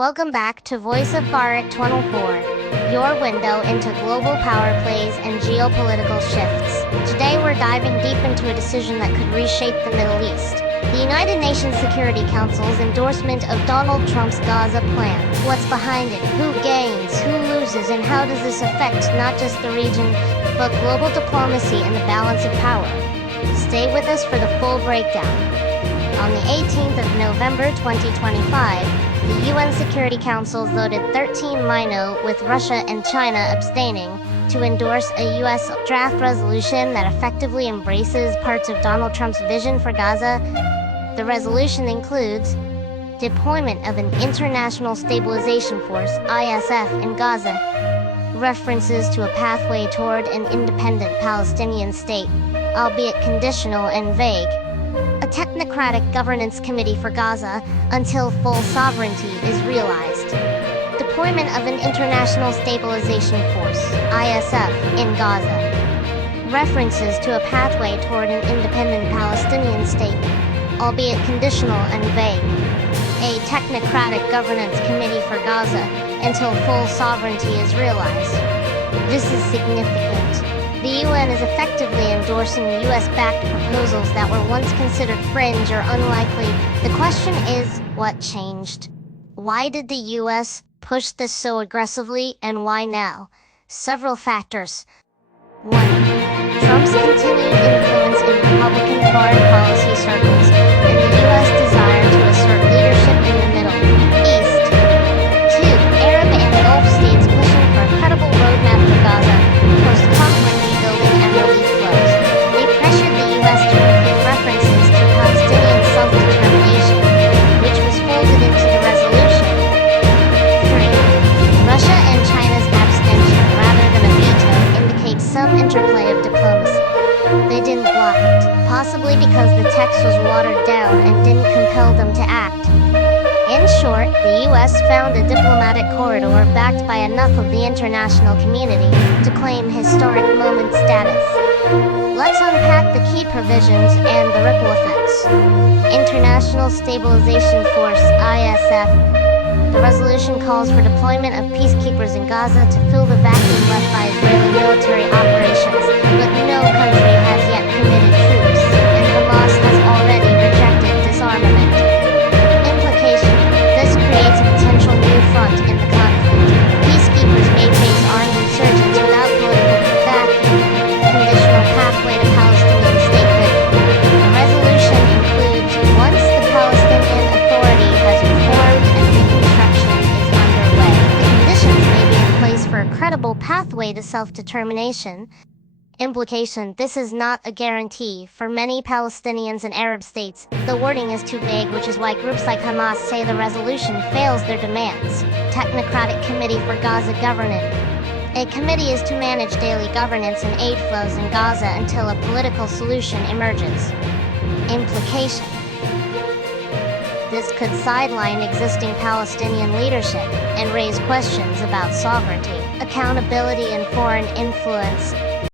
Welcome back to Voice of Barak 24, your window into global power plays and geopolitical shifts. Today we're diving deep into a decision that could reshape the Middle East. The United Nations Security Council's endorsement of Donald Trump's Gaza plan. What's behind it? Who gains? Who loses? And how does this affect not just the region, but global diplomacy and the balance of power? Stay with us for the full breakdown. On the 18th of November 2025, the UN Security Council voted 13-0 with Russia and China abstaining to endorse a U.S. draft resolution that effectively embraces parts of Donald Trump's vision for Gaza. The resolution includes deployment of an International Stabilization Force, ISF, in Gaza, references to a pathway toward an independent Palestinian state, albeit conditional and vague, a technocratic governance committee for Gaza until full sovereignty is realized, deployment of an International Stabilization Force, ISF, in Gaza, references to a pathway toward an independent Palestinian state, albeit conditional and vague, a technocratic governance committee for Gaza until full sovereignty is realized. This is significant. The UN is effectively endorsing US-backed proposals that were once considered fringe or unlikely. The question is, what changed? Why did the US push this so aggressively, and why now? Several factors. 1. Trump's continued influence in Republican foreign policy circles and the US desire to assert leadership in the Middle East. 2. Arab and Gulf states pushing for a credible roadmap for Gaza, post-conflict rebuilding and relief flows. They pressured the US to include references to Palestinian self-determination, which was folded into the resolution. 3. Russia and China's abstention rather than a veto indicates some interplay of diplomacy. They didn't block it, possibly because the text was watered down and didn't compel them to act. In short, the US found a diplomatic corridor backed by enough of the international community to claim historic moment status. Let's unpack the key provisions and the ripple effects. International Stabilization Force, ISF. The resolution calls for deployment of peacekeepers in Gaza to fill the vacuum left by Israeli military operations, but no country has yet committed troops, and Hamas has already rejected disarmament. Implication: this creates a potential new front in the conflict. Peacekeepers may face armed insurgents without political backing. Conditional pathway to Palestinian statehood. The resolution includes, once the Palestinian Authority has reformed and reconstruction is underway, the conditions may be in place for a credible pathway to self-determination. Implication: this is not a guarantee. For many Palestinians and Arab states, the wording is too vague, which is why groups like Hamas say the resolution fails their demands. Technocratic Committee for Gaza Governance. A committee is to manage daily governance and aid flows in Gaza until a political solution emerges. Implication: this could sideline existing Palestinian leadership and raise questions about sovereignty, accountability, and foreign influence.